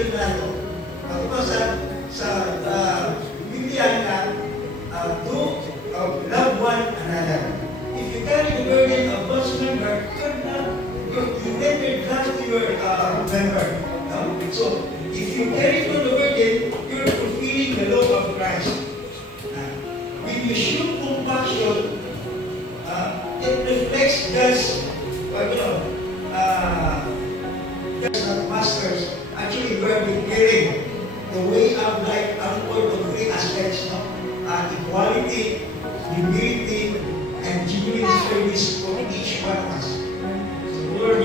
children nato. At ito sa Biblia na do love one another. If you carry the burden of God's member, you never grant to your member. So, if you carry the burden, you're fulfilling the law of Christ. When you show compassion, it reflects God's, God's masters. Actually, we're declaring the way of life outward of three aspects, no? Equality, humility, and genuine service for each one of us. So, we're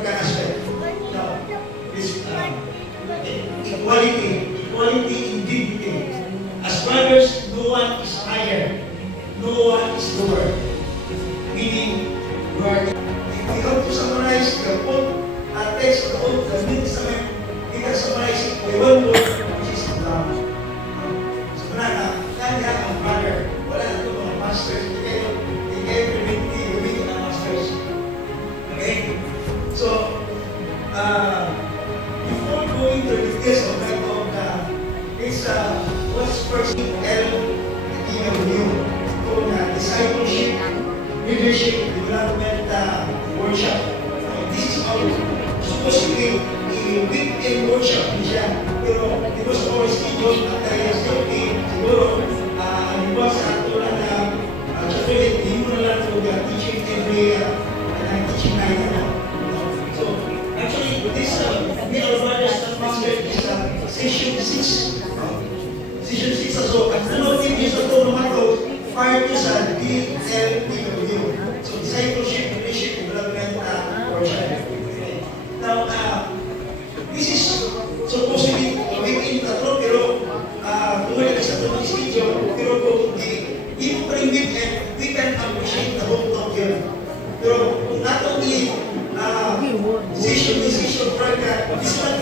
that aspect. Now, this equality in dignity. As brothers, no one is higher, no one is lower. Meaning, if we have to summarize the whole text of the Old Testament, we can summarize it by one word, which is love. So, kanya ang brother. Wala na ito mga masters. Hindi kayo pinipili ng masters. Okay? So, before going to the details of my talk, what's first L called discipleship, leadership, development workshop. This is our supposed to be a weekend workshop siya. Pero it was always scheduled at the safety. Siguro, diba sa tulad na actually, hindi mo na lang ito teaching every teaching night. So, actually, this me our brothers and masters is session 6. Session 6 also. At nanotin is ito naman ito prior to sa DLPW. So, discipleship, leadership, development workshop. Now, this is supposed to be a weekend tatlo, pero tumalik sa ito ng schedule, pero kung i-bring weekend, we can appreciate the whole talk here. Pero not only decision, Franca, this one